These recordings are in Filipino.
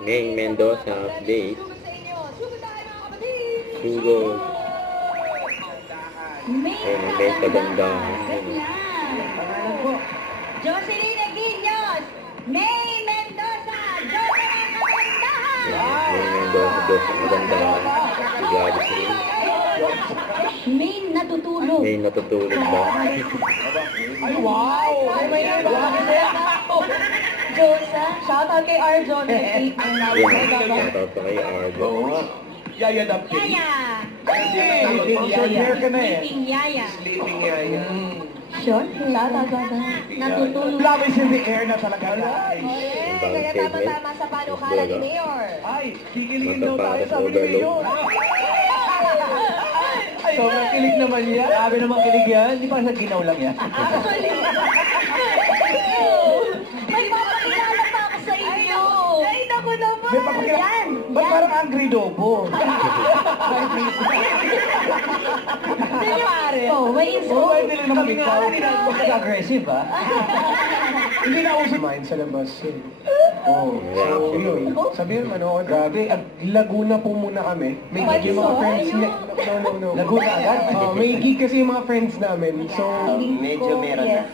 May Mendoza update. Sugod. Ayun, may kagandahan. Jocelyn Aguilos, May Mendoza, Jocelyn Kagandahan! May Mendoza, kagandahan. Si Gladys Lee. May natutulog. May natutulog ba? Ay, wow! Ay, may Josa, shoutout kay Arjon. Ayun, shoutout pa kay Argo. Yaya Damping. Yaya. Sleeping short hair ka na eh. Sleeping Yaya. Sleeping Yaya. Short hair? Natutulog. Love is in the air na talaga, guys. Kaya tama-tama sa panukala ni Mayor. Ay, kikilingin daw tayo, Mataparas sabi ni overload. Mayor. So, nakilig naman yan. Sabi naman kilig yan. Di ba sa ginaw lang yan? May papakilala pa ako sa inyo. Ay, naku naman. May papakilala. Ba't parang angry dobo? Oh, may info. Oo, hindi lang naman ikaw. Aggressive, ha? Hindi na uso. Mind sa labas, eh. Oh, so yun. Sabi yun, manood. Grabe, Laguna po muna kami. May gig yung mga friends niya. No. Laguna agad? May gig kasi yung mga friends namin. So, medyo meron na.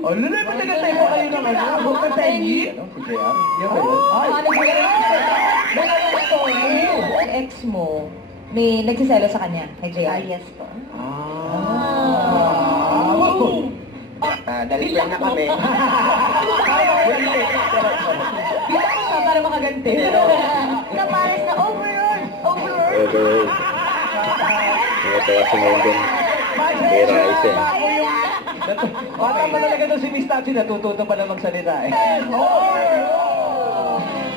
Oh, lulay, matagal tayo pa kayo naman. Abot na 10 years. Ano, si JR? Yan ba yun? Ay, Ano ba yan? Ang ex mo, may nagsiselo sa kanya, kay JR? Yes po. Daliper na kami. Para makaganti. Na pares na overall. Overall. Nakatawa si Mendon. Kay Raisa. Bata pa talaga doon si Miss Tachi, natututo pa na magsalita eh.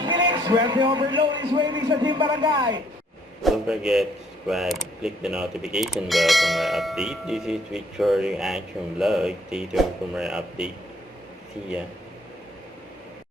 Felix, Swerte Overload is waiting sa Team Barangay. Don't forget to subscribe, click the notification bell for more update. This is Victor Reaction Vlog. Stay tuned for more update. See ya.